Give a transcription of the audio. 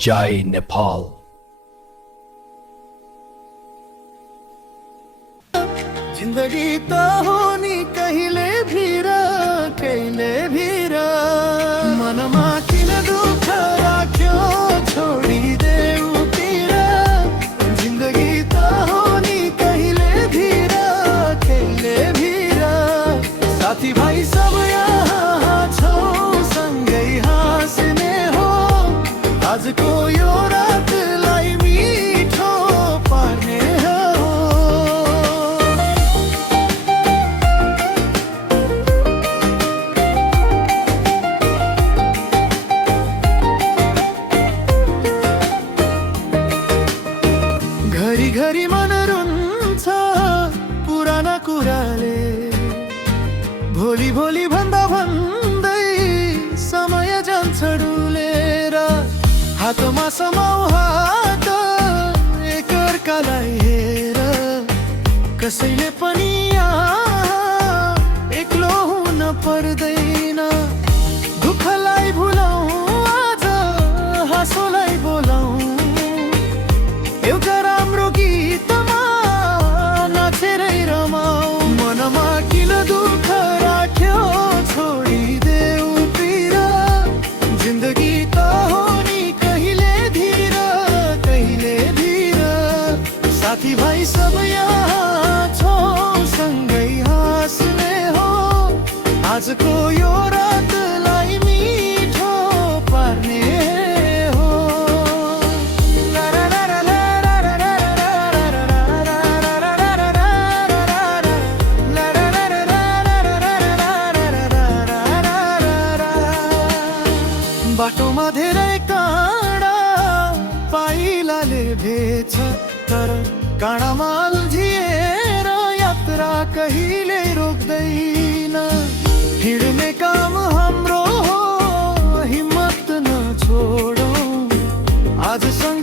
जय नेपाल। जिंदगी त हो नि कहिले भिर कहिले भिर, मनमा किन दुःख राख्यो छोडिदेऊ तिर। जिंदगी त हो नि कहिले भिर कहिले भिर, साथी भाइ सब यहाँ छौ सँगै हाँस्ने हो। आजको यो रातलाई मिठो पार्ने हो। घरी घरी मन रुन्छ पुराना कुराले, भोलि भोलि भन्दा भन्दै समय जान्छ डुलेर। हातमा समाउ हात एकअर्कालाई हेर, कसैले पनि यहाँ एक्लो हुन पर्दैन। दुःखलाई भुलाऊ आज हाँसोलाई बोलाऊ, एउटा राम्रो गीतमा नाचेरै रमाऊ। मनमा किन दुःख राख्यो छोडिदेऊ पीर। जिन्दगी त हो नि कहिले धीर कहिले धीर, साथी भाइ सब यहाँ छौ सँगै हाँस्ने हो। आजको यो रातलाई मिठो पार्ने हो। बाटोमा धेरै काँडा पाइलाले भेट्छ, तर काँडामा अल्झिएर यात्रा कहिले रोक्दैन। हिँड्ने काम हाम्रो हो, हिम्मत नछोडौँ। आजसँग